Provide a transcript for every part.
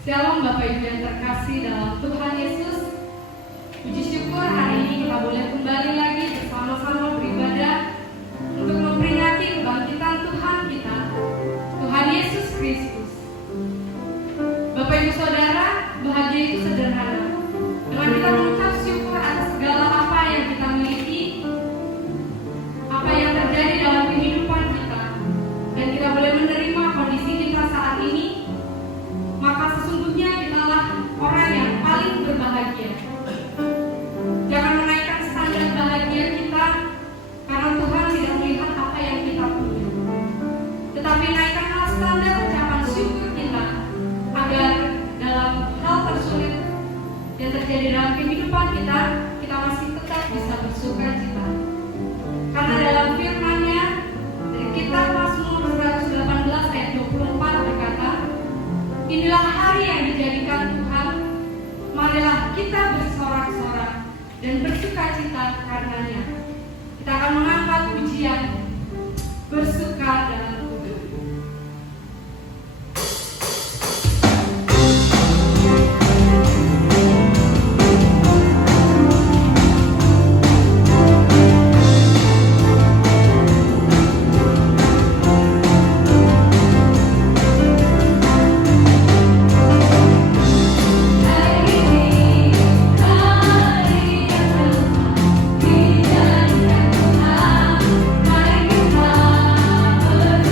Shalom Bapak Ibu yang terkasih dalam Tuhan Yesus. Puji syukur hari ini kita boleh kembali lagi bersama-sama beribadah untuk memperingati kebangkitan Tuhan kita, Tuhan Yesus Kristus. Bapak Ibu Saudara, bahagia itu sederhana. Dengan kita mengucap syukur atas segala apa yang kita miliki, apa yang terjadi dalam kehidupan kita, dan kita boleh menerima kondisi kita saat ini, maka sesungguhnya kitalah orang yang paling berbahagia. Jangan menaikkan standar bahagia kita karena Tuhan tidak melihat apa yang kita punya, tetapi naikkanlah standar ucapan syukur kita agar dalam hal tersulit yang terjadi dalam kehidupan kita, kita masih tetap bisa bersukacita. Karena dalam firman-Nya dari kitab Mazmur 118 ayat 24 berkata, inilah hari yang dijadikan Tuhan, marilah kita bersorak-sorak dan bersukacita karenanya. Kita akan mengangkat pujian bersuka dalam Tuhan. Mari kita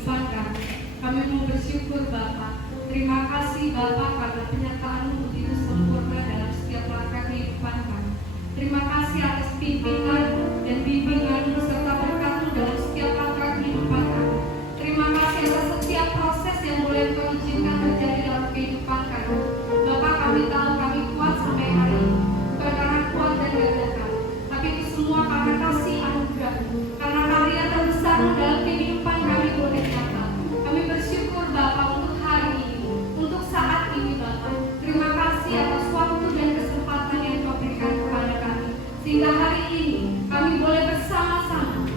kehidupan kami. Kami mau bersyukur Bapa. Terima kasih Bapa karena penyertaan-Mu begitu sempurna dalam setiap langkah kehidupan kami. Terima kasih atas pimpinan dan bimbingan-Mu serta berkat-Mu dalam setiap langkah kehidupan kami. Terima kasih atas setiap proses yang boleh Engkau izinkan terjadi dalam kehidupan kami. Bapak, kami tahu kami kuat sampai hari ini, bukan karena kuat dan gagah kami, tapi itu semua karena kasih anugerah-Mu, karena karya terbesar-Mu dalam kehidupan kami boleh nyata. Kami bersyukur Bapak untuk hari ini, untuk saat ini Bapak. Terima kasih atas waktu dan kesempatan yang Kau berikan kepada kami, sehingga hari ini kami boleh bersama-sama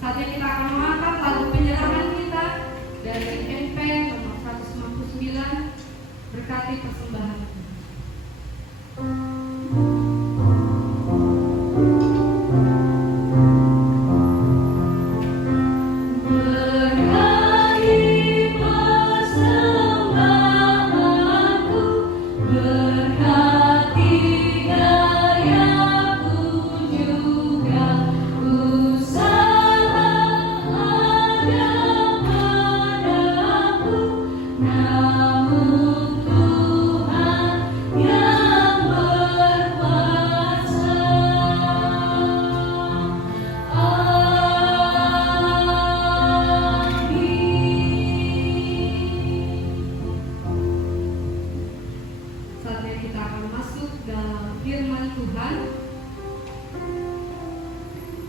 Saatnya kita akan mengangkat lagu penyerahan kita dari MP nomor 159, berkati persembahan.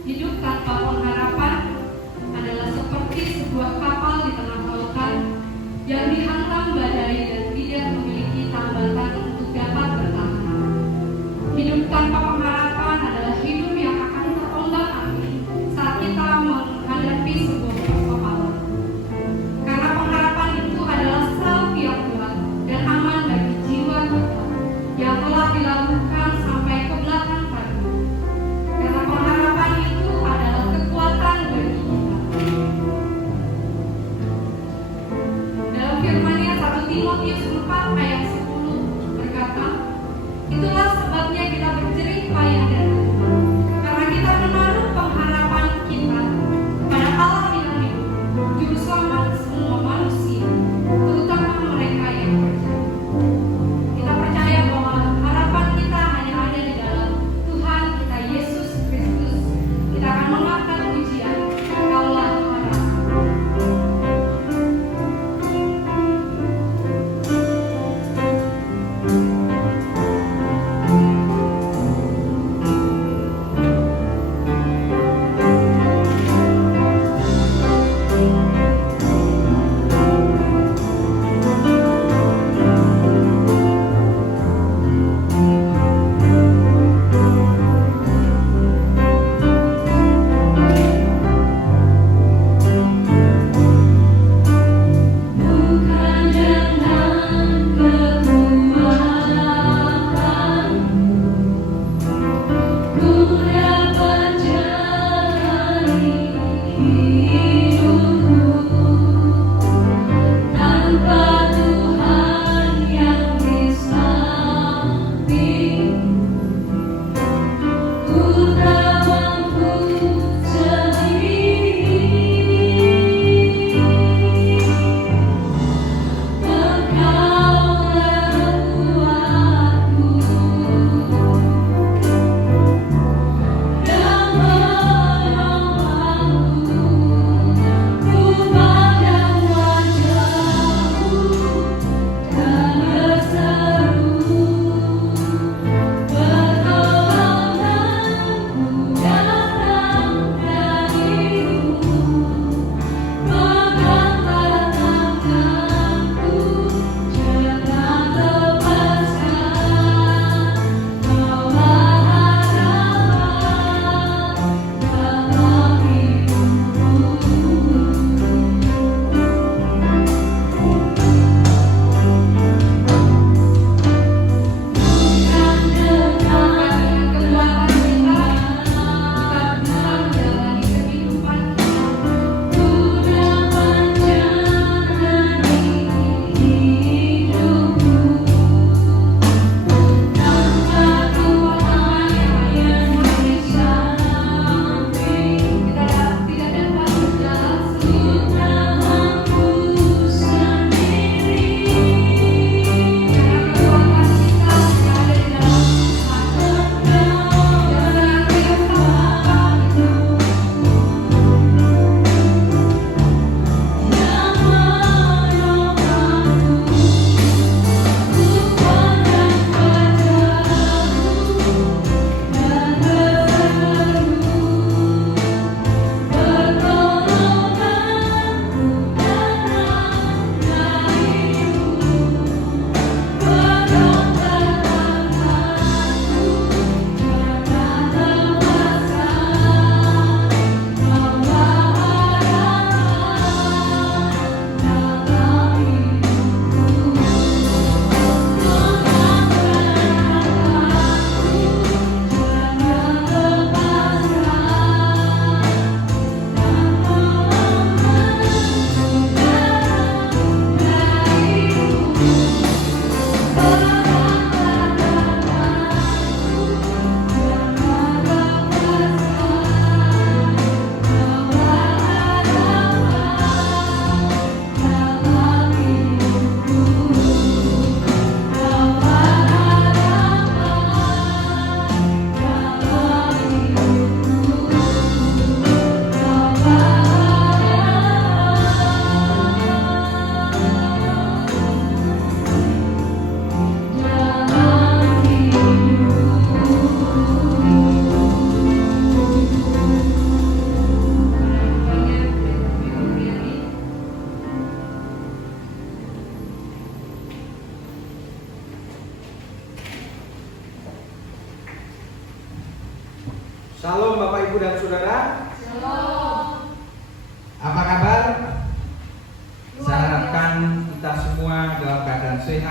Hidup tanpa pengharapan adalah seperti sebuah kapal di tengah lautan yang dihantam badai dan tidak memiliki tambatan untuk dapat bertahan. Hidup tanpa pengharapan adalah hidup yang akan terombang-ambing saat kita menghadapi sebuah persoalan. Karena pengharapan itu adalah salib yang kuat dan aman bagi jiwa kita yang telah dilakukan sampai ke belakang pagi. Karena pengharapan itu adalah kekuatan bagi kita.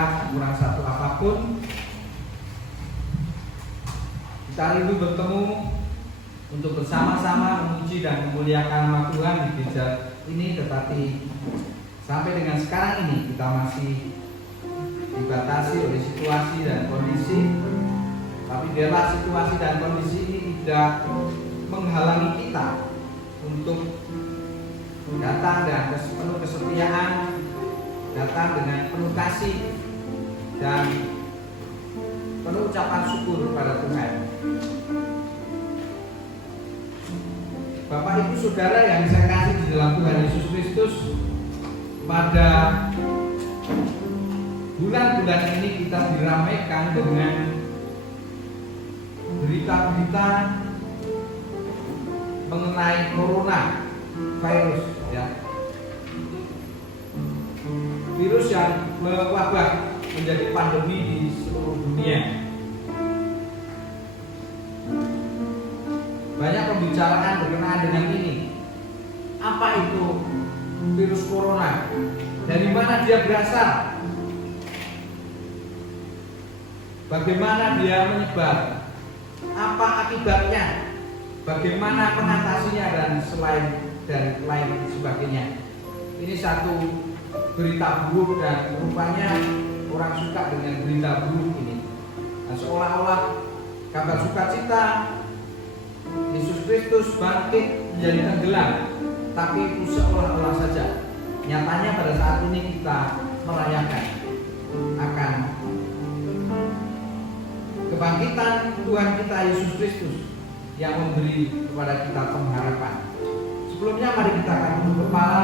lengkap, kurang satu apapun. Kita rindu bertemu untuk bersama-sama memuji dan memuliakan nama Tuhan di gereja ini, tetapi sampai dengan sekarang ini kita masih dibatasi oleh situasi dan kondisi. Tapi biarlah situasi dan kondisi ini tidak menghalangi kita untuk datang dengan penuh kesetiaan, datang dengan penuh kasih dan penuh ucapan syukur kepada Tuhan. Bapak Ibu Saudara yang saya kasih di dalam Tuhan Yesus Kristus, pada bulan-bulan ini kita diramaikan dengan berita-berita mengenai corona virus, ya. Virus yang mewabah menjadi pandemi di seluruh dunia. Banyak pembicaraan berkenaan dengan ini. Apa itu virus corona? Dari mana dia berasal? Bagaimana dia menyebar? Apa akibatnya? Bagaimana mengatasinya dan lain sebagainya. Ini satu berita buruk dan rupanya orang suka dengan berita buruk ini. Nah, seolah-olah kabar sukacita Yesus Kristus bangkit menjadi tenggelam, tapi itu seolah-olah saja. Nyatanya pada saat ini kita merayakan akan kebangkitan Tuhan kita Yesus Kristus yang memberi kepada kita pengharapan. Sebelumnya mari kita akan tunduk kepala,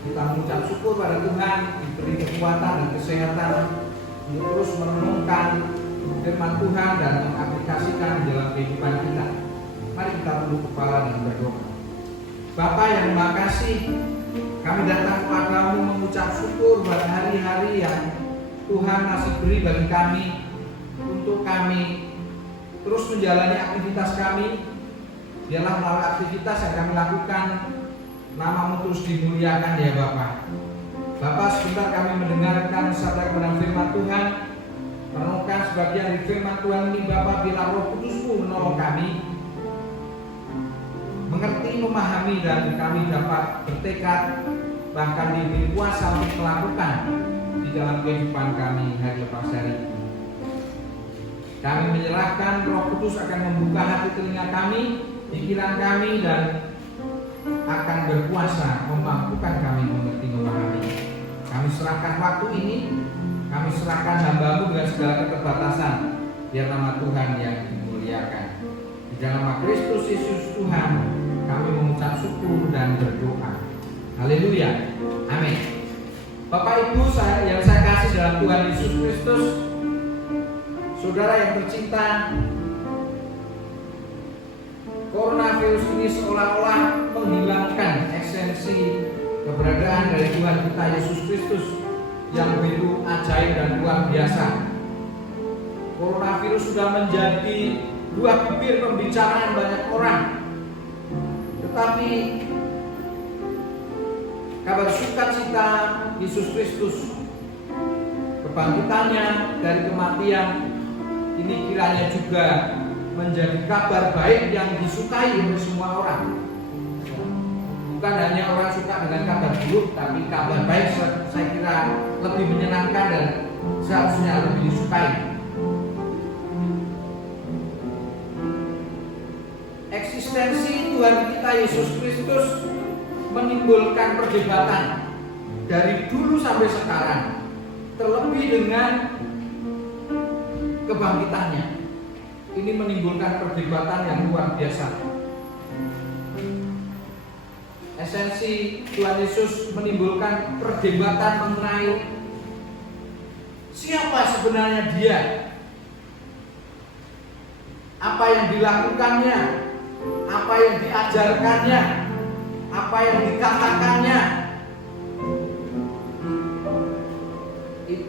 kita mengucap syukur pada Tuhan diberi kekuatan dan kesehatan untuk terus merenungkan firman Tuhan dan mengaplikasikan di dalam kehidupan kita. Mari kita tunduk kepala dan berdoa. Bapa yang Maha Kasih, kami datang kepadamu mengucap syukur pada hari-hari yang Tuhan masih beri bagi kami untuk kami terus menjalani aktivitas kami. Biarlah melalui aktivitas yang kami lakukan, nama-Mu terus dimuliakan ya Bapa. Bapa, sebentar kami mendengarkan sabda kebenaran firman Tuhan, merenungkan sebagian dari firman Tuhan ini Bapa, bila Roh Kudus-Mu menolong kami mengerti, memahami, dan kami dapat bertekad bahkan diberi kuasa untuk melakukan di dalam kehidupan kami hari lepas hari. Kami menyerahkan Roh Kudus akan membuka hati telinga kami, pikiran kami, dan akan berkuasa memampukan kami mengerti, memahami. Kami serahkan waktu ini, kami serahkan hamba-Mu dengan segala keterbatasan, biar nama Tuhan yang dimuliakan. Di dalam nama Kristus Yesus Tuhan, kami mengucap syukur dan berdoa. Haleluya, amin. Bapak Ibu yang saya kasih dalam Tuhan Yesus Kristus, saudara yang tercinta, coronavirus ini seolah-olah menghilangkan esensi keberadaan dari Tuhan kita Yesus Kristus yang begitu ajaib dan luar biasa. Coronavirus sudah menjadi buah bibir pembicaraan banyak orang. Tetapi kabar sukacita Yesus Kristus, kebangkitannya dari kematian, ini kiranya juga menjadi kabar baik yang disukai oleh semua orang. Bukan hanya orang suka dengan kabar buruk, tapi kabar baik saya kira lebih menyenangkan dan seharusnya lebih disukai. Eksistensi Tuhan kita Yesus Kristus menimbulkan perdebatan dari dulu sampai sekarang, terlebih dengan kebangkitannya. Ini menimbulkan perdebatan yang luar biasa. Esensi Tuhan Yesus menimbulkan perdebatan mengenai siapa sebenarnya Dia, apa yang dilakukannya, apa yang diajarkannya, apa yang dikatakannya.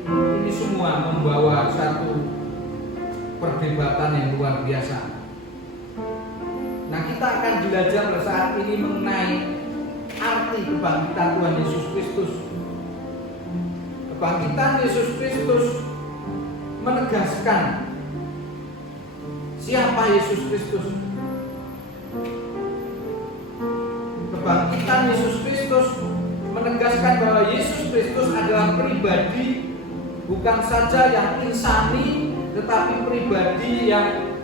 Ini semua membawa satu perdebatan yang luar biasa. Nah, kita akan belajar pada saat ini mengenai arti kebangkitan Tuhan Yesus Kristus. Kebangkitan Yesus Kristus menegaskan siapa Yesus Kristus. Kebangkitan Yesus Kristus menegaskan bahwa Yesus Kristus adalah pribadi bukan saja yang insani, tetapi pribadi yang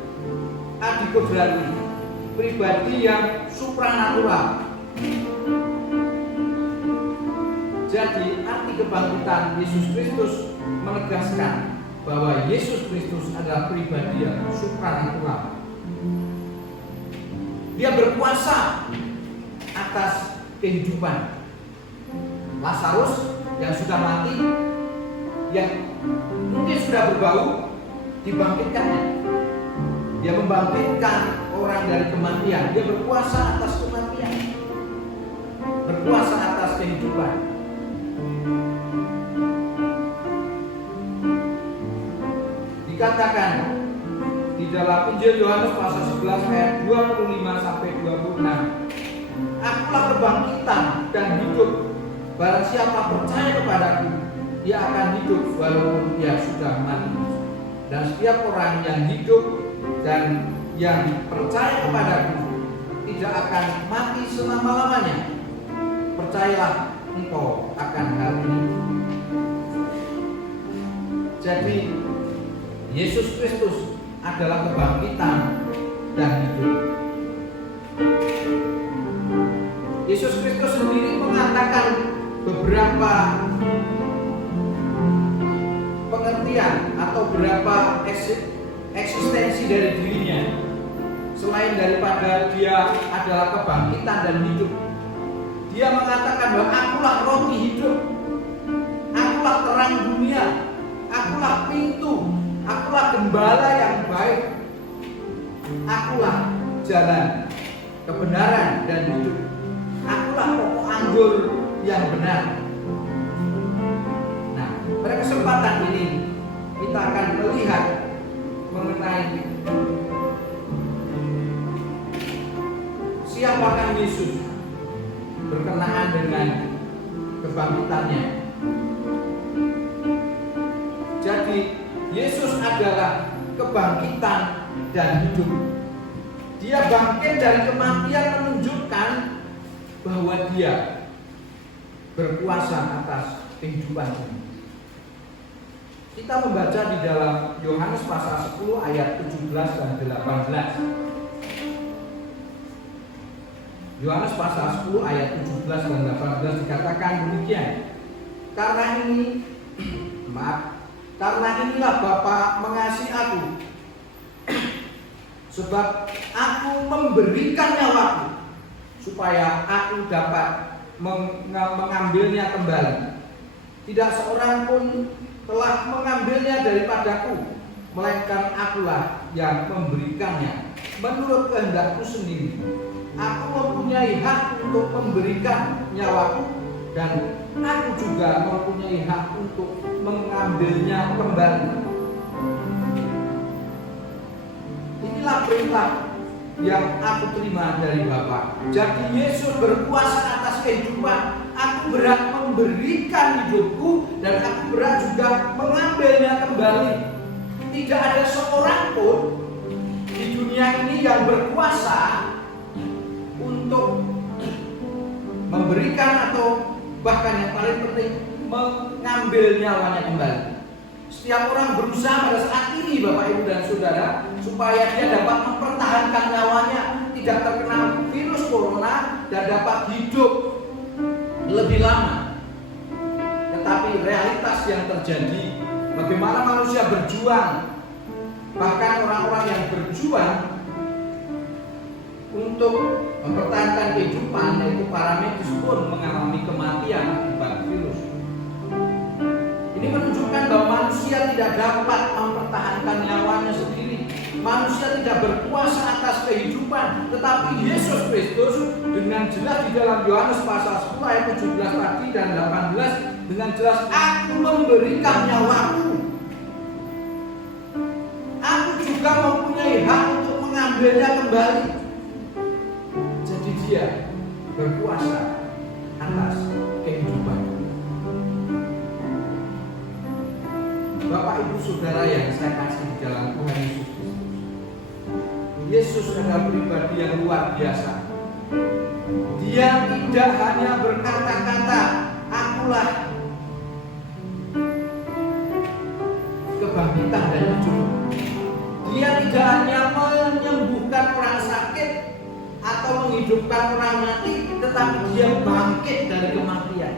adikodrati, pribadi yang supranatural. Jadi arti kebangkitan Yesus Kristus menegaskan bahwa Yesus Kristus adalah pribadi yang supranatural. Dia berkuasa atas kehidupan. Lazarus yang sudah mati, yang mungkin sudah berbau, dibangkitkannya. Dia membangkitkan orang dari kematian. Dia berkuasa atas kematian, berkuasa atas kehidupan. Dikatakan di dalam Injil Yohanes pasal 11 ayat 25 sampai 26, Akulah kebangkitan dan hidup. Barang siapa percaya kepadaku, dia akan hidup walaupun dia sudah mati. Dan setiap orang yang hidup dan yang percaya kepadaku tidak akan mati selama-lamanya. Percayalah engkau akan hal ini. Jadi Yesus Kristus adalah kebangkitan dan hidup. Yesus Kristus sendiri mengatakan beberapa pengertian atau beberapa eksistensi dari dirinya. Selain daripada dia adalah kebangkitan dan hidup, dia mengatakan bahwa akulah roti hidup, akulah terang dunia, akulah pintu, akulah gembala yang baik, akulah jalan kebenaran dan hidup, akulah pokok anggur yang benar. Nah, pada kesempatan ini kita akan melihat mengenai siapakah Yesus berkenaan dengan kebangkitannya. Jadi Yesus adalah kebangkitan dan hidup. Dia bangkit dari kematian menunjukkan bahwa dia berkuasa atas kehidupan ini. Kita membaca di dalam Yohanes pasal 10 ayat 17 dan 18. Yohanes pasal 10 ayat 17 dan 18 dikatakan demikian. Karena inilah Bapa mengasihi aku, sebab aku memberikan nyawaku supaya aku dapat mengambilnya kembali. Tidak seorang pun telah mengambilnya daripadaku, melainkan akulah yang memberikannya menurut kehendakku sendiri. Aku mempunyai hak untuk memberikan nyawaku, dan aku juga mempunyai hak untuk mengambilnya kembali. Inilah perintah yang aku terima dari Bapa. Jadi Yesus berkuasa atas kehidupan. Aku berhak memberikan hidupku, dan aku berhak juga mengambilnya kembali. Tidak ada seorang pun di dunia ini yang berkuasa untuk memberikan atau bahkan yang paling penting mengambil nyawanya kembali. Setiap orang berusaha pada saat ini, Bapak Ibu dan Saudara, supaya dia dapat mempertahankan nyawanya, tidak terkena virus corona dan dapat hidup lebih lama. Tetapi realitas yang terjadi, bagaimana manusia berjuang, bahkan orang-orang yang berjuang untuk mempertahankan kehidupan, yaitu para medis pun mengalami kematian akibat virus. Ini menunjukkan bahwa manusia tidak dapat mempertahankan nyawanya sendiri. Manusia tidak berkuasa atas kehidupan, tetapi Yesus Kristus dengan jelas di dalam Yohanes pasal 10 ayat 17 tadi dan 18 dengan jelas, aku memberikan nyawaku. Aku juga mempunyai hak untuk mengambilnya kembali. Jadi dia berkuasa atas kehidupan. saudara yang saya kasih di dalam Tuhan Yesus Kristus, Yesus adalah pribadi yang luar biasa. Dia tidak hanya berkata-kata, akulah kebangkitan dan hidup. Dia tidak hanya menyembuhkan orang sakit atau menghidupkan orang mati, tetapi dia bangkit dari kematian.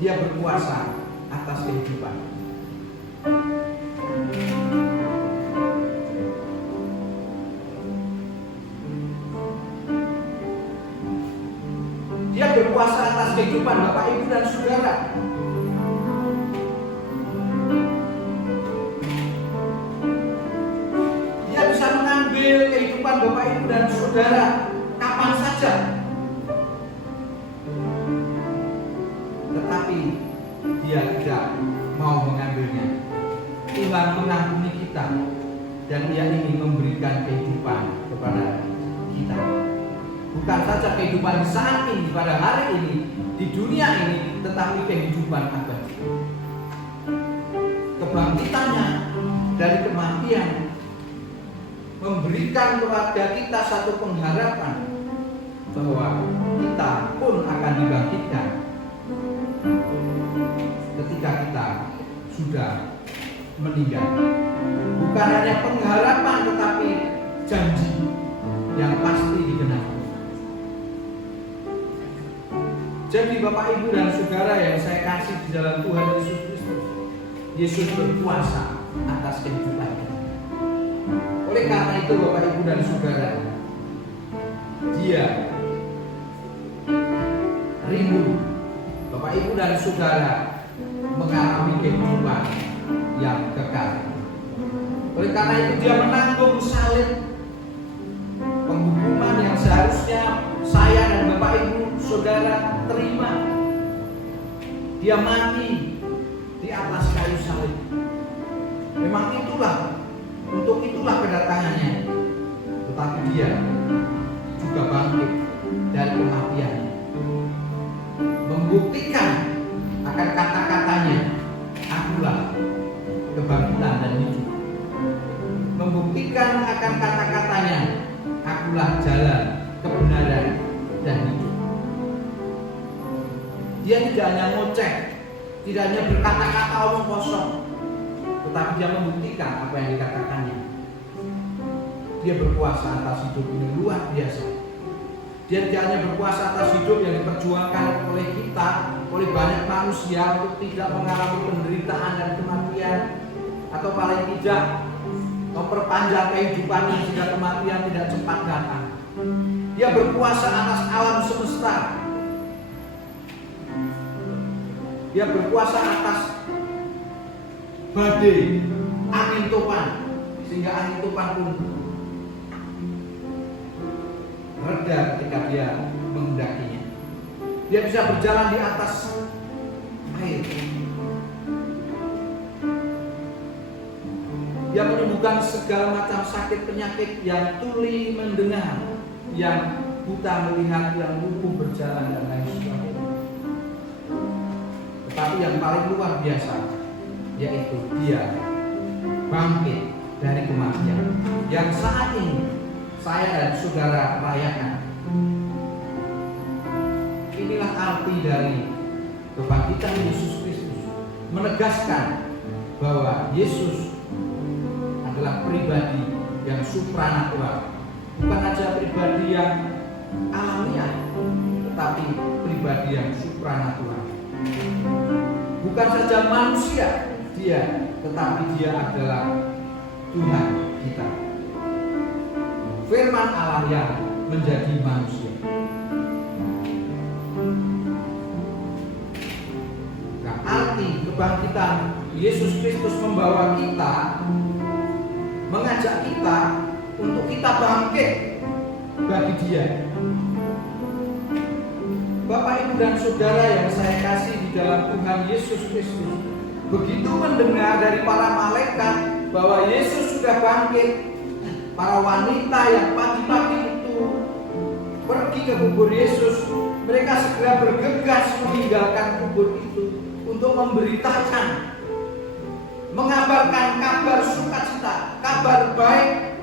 Dia berkuasa atas kehidupan. Dia berkuasa atas kehidupan Bapak, Ibu, dan Saudara. Dia bisa mengambil kehidupan Bapak, Ibu, dan Saudara kapan saja. Tetapi Dia tidak mau mengambilnya. Tuhan mengampuni kita dan Dia ingin memberikan kehidupan kepada kita. Bukan saja kehidupan saat ini, pada hari ini, di dunia ini, tetapi kehidupan abadi. Kebangkitannya dari kematian memberikan kepada kita satu pengharapan bahwa kita pun akan dibangkitkan ketika kita sudah meninggal. Bukan hanya pengharapan, tetapi janji yang pasti digenapi. Jadi Bapak, Ibu, dan Saudara yang saya kasih di dalam Tuhan Yesus Kristus, Yesus berkuasa atas kehidupan kita. Oleh karena itu Bapak, Ibu, dan Saudara, Dia rindu Bapak, Ibu, dan Saudara mengalami kehidupan yang kekal. Oleh karena itu Dia menanggung salib, penghukuman yang seharusnya saya dan Bapak, Ibu, Saudara terima. Dia mati di atas kayu salib. Memang untuk itulah kedatangannya. Tetapi Dia juga bangkit dari kematian, membuktikan akan kata-katanya, akulah kebangkitan dan hidup. Membuktikan akan kata-katanya, akulah jalan, kebenaran, dan hidup. Dia tidak hanya ngoceh, tidak hanya berkata-kata omong kosong, tetapi Dia membuktikan apa yang dikatakannya. Dia berkuasa atas hidup ini luar biasa. Dia tidak hanya berkuasa atas hidup yang diperjuangkan oleh kita, oleh banyak manusia untuk tidak mengalami penderitaan dan kematian, atau paling tidak memperpanjang kehidupannya sehingga kematian tidak cepat datang. Dia berkuasa atas alam semesta. Dia berkuasa atas badai, angin topan, sehingga angin topan pun reda ketika Dia menghendakinya. Dia bisa berjalan di atas air. Dia menyembuhkan segala macam sakit penyakit, yang tuli mendengar, yang buta melihat, yang lumpuh berjalan, dan lain sebagainya. Tetapi yang paling luar biasa, yaitu Dia bangkit dari kematian, yang saat ini saya dan saudara rayakan. Inilah arti dari kebangkitan Yesus Kristus, menegaskan bahwa Yesus adalah pribadi yang supranatural, bukan saja pribadi yang alamiah, tetapi pribadi yang supranatural. Bukan saja manusia Dia, tetapi Dia adalah Tuhan kita, firman Allah yang menjadi manusia. Nah, arti kebangkitan Yesus Kristus membawa kita, mengajak kita untuk kita bangkit bagi Dia. Bapak, Ibu, dan Saudara yang saya kasih di dalam Tuhan Yesus Kristus, begitu mendengar dari para malaikat bahwa Yesus sudah bangkit, para wanita yang pagi-pagi itu pergi ke kubur Yesus, mereka segera bergegas meninggalkan kubur itu untuk memberitakan mengabarkan kabar sukacita, kabar baik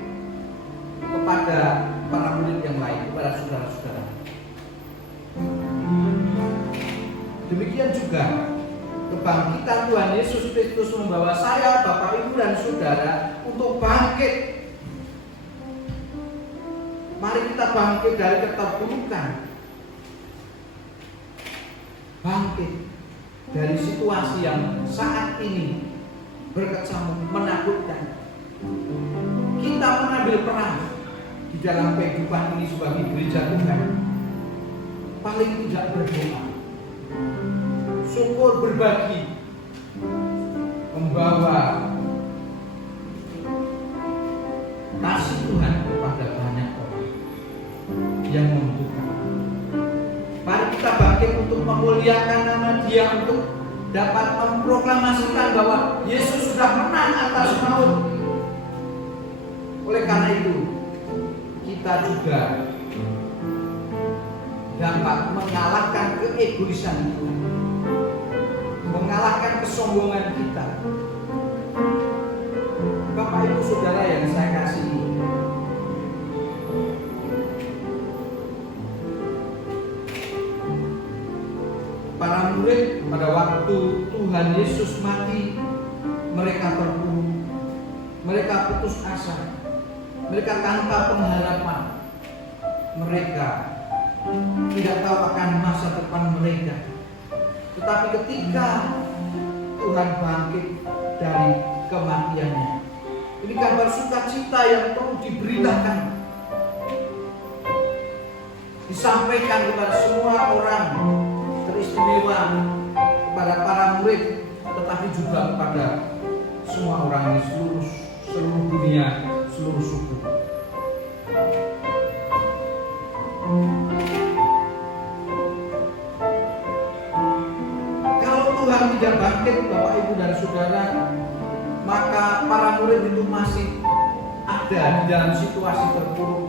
kepada para murid yang lain, kepada saudara-saudara. Demikian juga kebangkitan Tuhan Yesus Kristus membawa saya, Bapak, Ibu, dan Saudara untuk bangkit. Mari kita bangkit dari keterpurukan, bangkit dari situasi yang saat ini berkecamuk, menakutkan. Kita mengambil peran di dalam kehidupan ini sebagai gereja Tuhan. Paling tidak berdoa, syukur, berbagi, membawa kasih Tuhan kepada banyak orang yang membutuhkan. Mari kita bangkit untuk memuliakan nama Dia, untuk dapat memproklamasikan bahwa Yesus sudah menang atas maut. Oleh karena itu, kita juga dapat mengalahkan keegoisan itu, mengalahkan kesombongan kita. Bapak, Ibu, Saudara yang saya kasihi, para murid pada waktu Tuhan Yesus mati, mereka terpuruk, mereka putus asa, mereka tanpa pengharapan, mereka tidak tahu akan masa depan mereka. Tetapi ketika Tuhan bangkit dari kematiannya, ini kabar sukacita yang perlu diberitakan, disampaikan kepada semua orang, teristimewa kepada para murid, tetapi juga kepada semua orang di seluruh dunia, seluruh suku. Kalau Tuhan tidak bangkit, Bapak, Ibu, dan Saudara, maka para murid itu masih ada di dalam situasi terpuruk.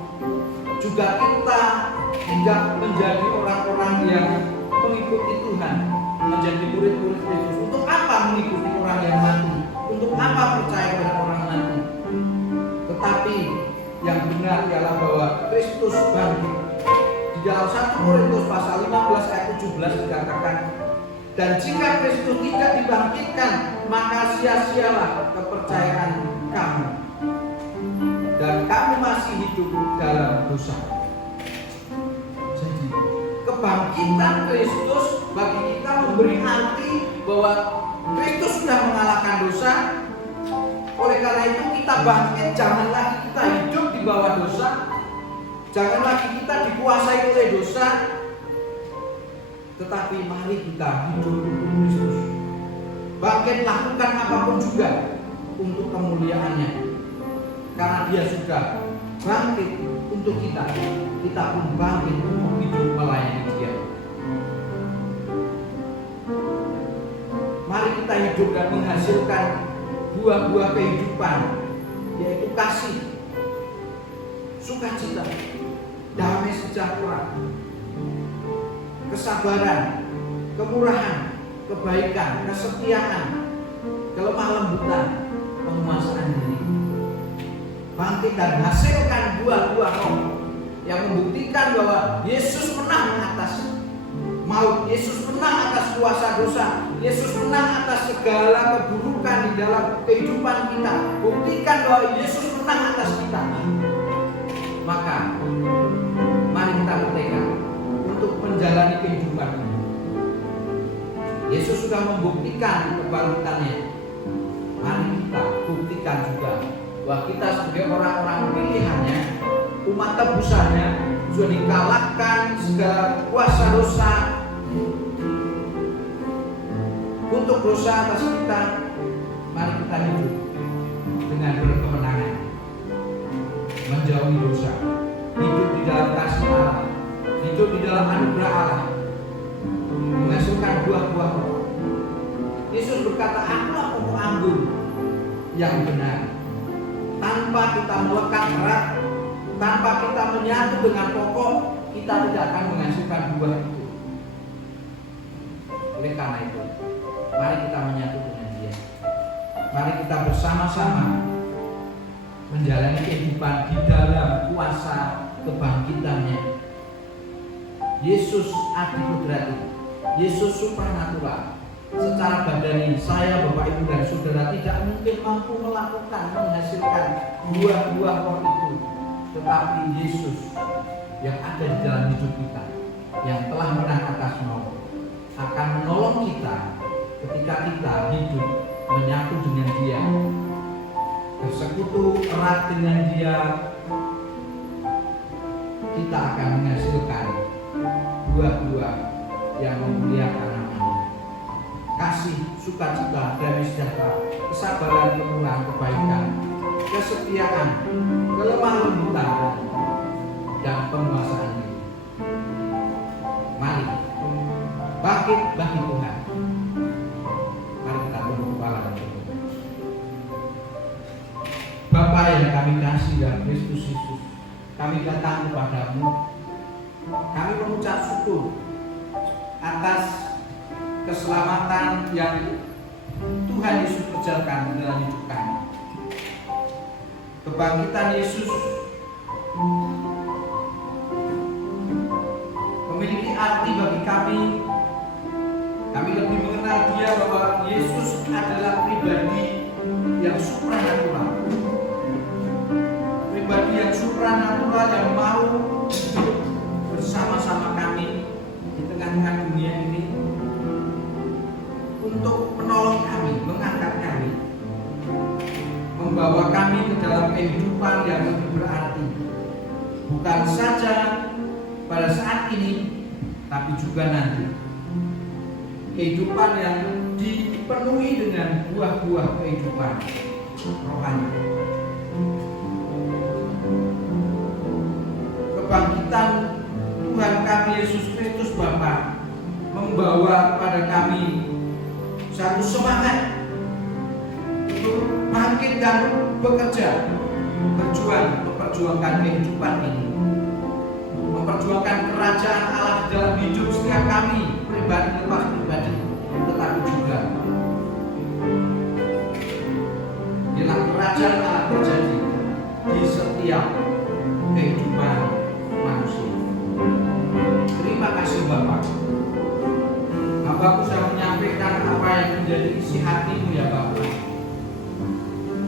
Juga kita tidak menjadi orang-orang yang mengikuti Tuhan, menjadi murid-murid Yesus. Untuk apa mengikuti orang yang mati? Untuk apa percaya pada orang mati? Tetapi yang benar ialah bahwa Kristus bangkit. Di dalam 1 Korintus pasal 15 ayat 17 dikatakan, dan jika Kristus tidak dibangkitkan, maka sia-sialah kepercayaan kamu, dan kamu masih hidup dalam dosa. Jadi kebangkitan Kristus bagi kita memberi arti bahwa Kristus sudah mengalahkan dosa. Oleh karena itu kita bangkit, jangan lagi kita hidup di bawah dosa, jangan lagi kita dikuasai oleh dosa, tetapi mari kita hidup untuk Kristus. Bangkit, lakukan apapun juga untuk kemuliaannya, karena Dia sudah bangkit untuk kita. Kita pun bangkit untuk hidup melayani Dia. Mari kita hidup dan menghasilkan buah-buah kehidupan, yaitu kasih, sukacita, damai sejahtera, kesabaran, kemurahan, kebaikan, kesetiaan, kelemah lembutan, penguasaan diri. Bangkit dan hasilkan buah-buah roh yang membuktikan bahwa Yesus menang atas maut, Yesus menang atas kuasa dosa, Yesus menang atas segala keburukan di dalam kehidupan kita. Buktikan bahwa Yesus menang atas kita. Maka mari kita bertekad untuk menjalani kehidupan ini. Yesus sudah membuktikan kebangkitannya. Mari kita buktikan juga bahwa kita sebagai orang-orang pilihannya, umat tebusannya, sudah dikalahkan segala kuasa dosa. Untuk dosa atas kita, mari kita hidup dengan berkemenangan, menjauhi dosa, hidup di dalam kasih Allah, hidup di dalam anugerah Allah, menghasilkan buah-buah roh. Yesus berkata, akulah pokok anggur yang benar. Tanpa kita melekat erat, tanpa kita menyatu dengan pokok, kita tidak akan menghasilkan buah itu. Oleh karena itu, mari kita menyatu dengan Dia. Mari kita bersama-sama menjalani kehidupan di dalam kuasa kebangkitannya. Yesus adi kudrati, Yesus supranatural. Secara badani saya, Bapak Ibu dan Saudara tidak mungkin mampu melakukan, menghasilkan buah-buah roh itu. Tetapi Yesus yang ada di dalam hidup kita, yang telah menang atas maut, akan menolong kita ketika kita hidup menyatu dengan Dia, bersekutu erat dengan Dia. Kita akan menghasilkan buah-buah yang memuliakan nama-Nya. Kasih, sukacita, damai sejahtera, kesabaran, kemurahan, kebaikan, kesetiaan, kelemah lembutan, dan penguasaan diri. Mari bangkit bagi Tuhan. Mari kita tunduk kepala dan berdoa. Bapa yang kami kasih dalam Kristus Yesus, kami datang kepadamu. Kami mengucap syukur atas keselamatan yang Tuhan Yesus kerjakan dalam hidup kami. Kebangkitan Yesus memiliki arti bagi kami. Kami lebih mengenal Dia, bahwa Yesus adalah pribadi yang supranatural. Pribadi yang supranatural yang mau hidup bersama-sama kami di tengah-tengah dunia ini untuk menolong kami, mengangkat kami, membawa kami ke dalam kehidupan yang lebih berarti, bukan saja pada saat ini, tapi juga nanti. Kehidupan yang dipenuhi dengan buah-buah kehidupan rohani. Kebangkitan Tuhan kami Yesus Kristus Bapa membawa kepada kami satu semangat untuk bangkit dan bekerja, berjuang, memperjuangkan kehidupan ini, memperjuangkan kerajaan Allah di dalam hidup setiap kami, pribadi lepas pribadi, tetapi juga bila kerajaan Allah terjadi di setiap kehidupan manusia. Terima kasih Bapak. Hambaku sudah menyampaikan apa yang menjadi isi hatimu ya Bapak.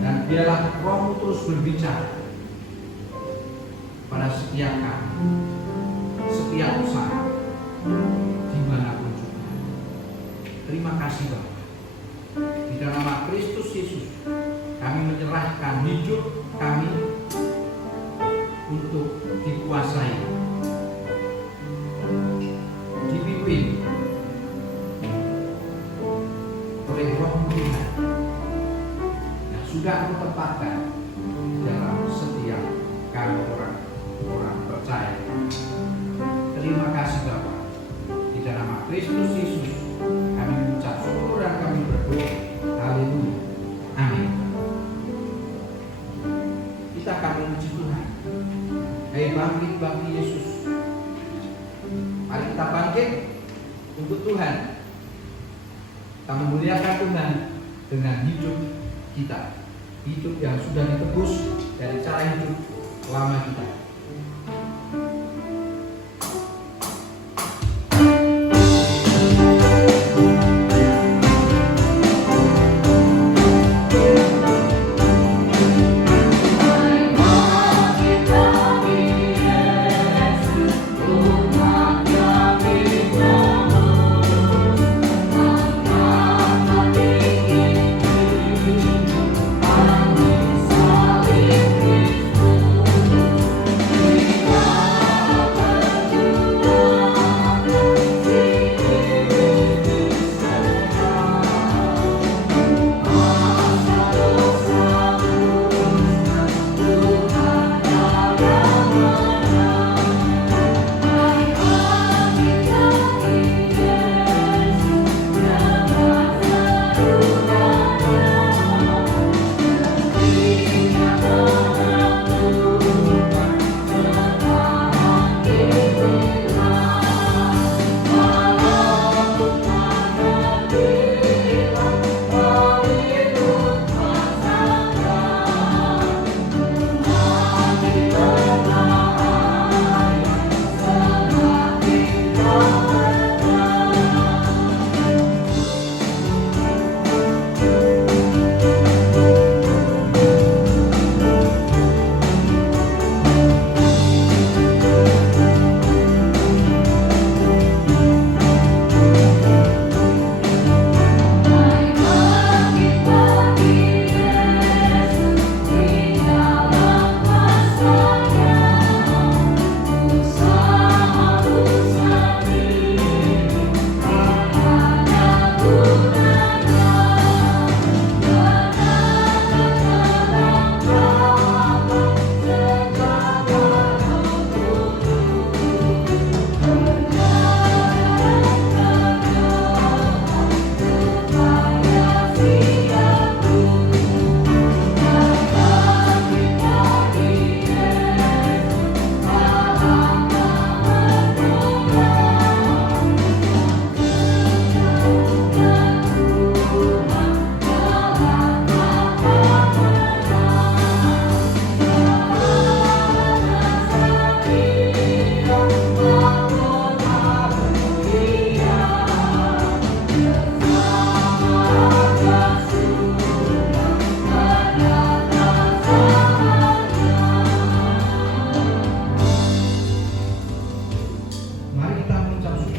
Dan biarlah Rohmu terus berbicara pada setiap kami, setiap usaha, dimanapun juga. Terima kasih Bapak. Di dalam nama Kristus Yesus, kami menyerahkan hidup kami untuk dikuasai, dipimpin oleh Roh Tuhan yang sudah ditempatkan dalam setiap kami orang percaya. Terima kasih Bapak. Di dalam nama Kristus Yesus kami mengucap syukur dan kami berdoa. Haleluya. Amin. Kita akan memuji Tuhan. Hai bangkit bagi Yesus. Mari kita bangkit untuk Tuhan. Kita memuliakan Tuhan dengan hidup kita. Hidup yang sudah ditebus dari cara hidup lama kita.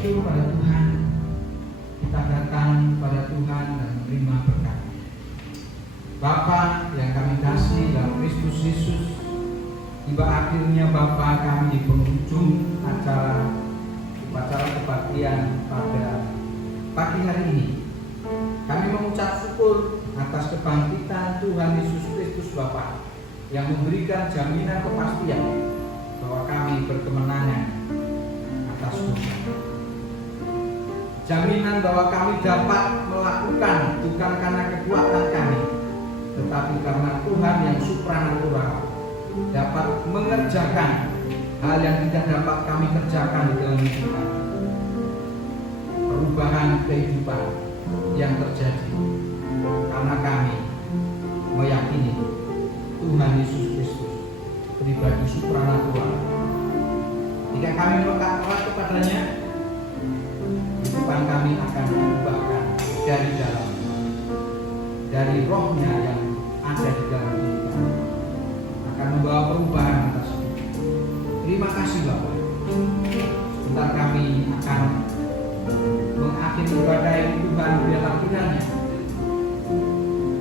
bersyukur pada Tuhan. Kita datang pada Tuhan dan menerima berkat. Bapa yang kami kasih dalam Kristus Yesus, tiba akhirnya Bapa kami di penghujung acara upacara kebaktian pada pagi hari ini. Kami mengucap syukur atas kebangkitan Tuhan Yesus Kristus Bapa yang memberikan jaminan kepastian bahwa kami berkemenangan atas dosa. Jaminan bahwa kami dapat melakukan bukan karena kekuatan kami, tetapi karena Tuhan yang supranatural dapat mengerjakan hal yang tidak dapat kami kerjakan di dalam hidup kami. Perubahan kehidupan yang terjadi karena kami meyakini Tuhan Yesus Kristus pribadi supranatural. Jika kami melekat kepadanya, kehidupan kami akan diubahkan dari dalam, dari rohnya yang ada di dalam diri kami, akan membawa perubahan atas hidup. Terima kasih Bapak. Sebentar kami akan mengakhiri ibadah yang Tuhan biarlah kiranya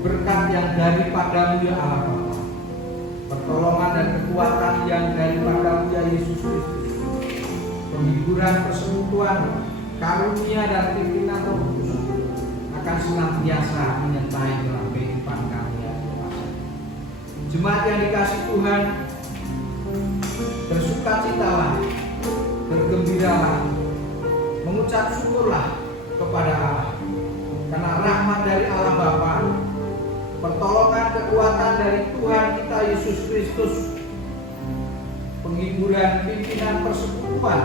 berkat yang daripadamu ya Allah Bapa, pertolongan dan kekuatan yang daripadamu ya Yesus Kristus, penghiburan, persekutuan, karunia dan pimpinan Roh Kudus akan senantiasa menyertai dalam kehidupan kami ya Tuhan. Jemaat yang dikasih Tuhan, bersukacitalah, bergembiralah, mengucap syukurlah kepada Allah, karena rahmat dari Allah Bapa, pertolongan kekuatan dari Tuhan kita Yesus Kristus, penghiburan, pimpinan, persekutuan,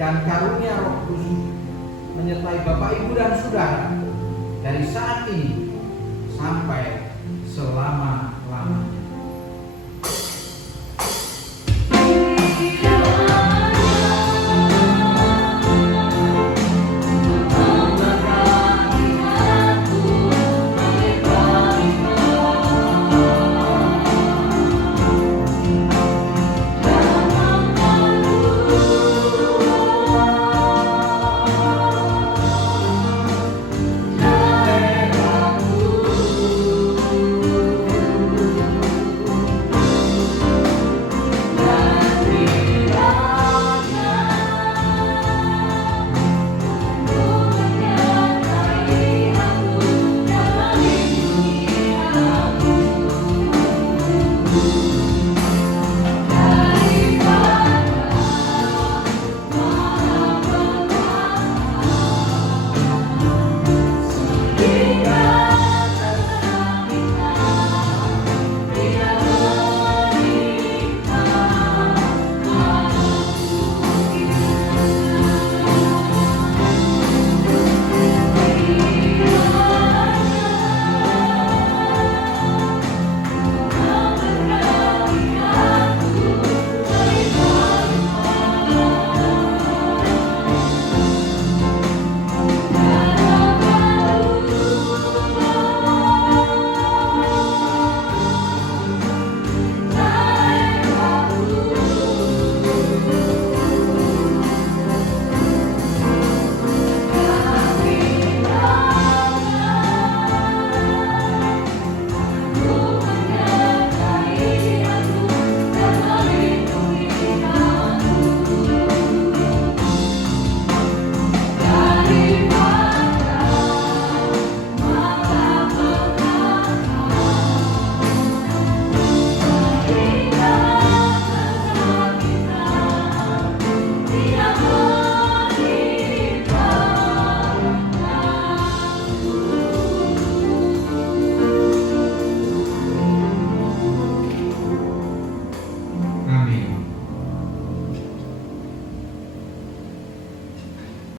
dan karunia Roh Kudus menyertai Bapak, Ibu, dan Saudara dari saat ini sampai selama-lamanya.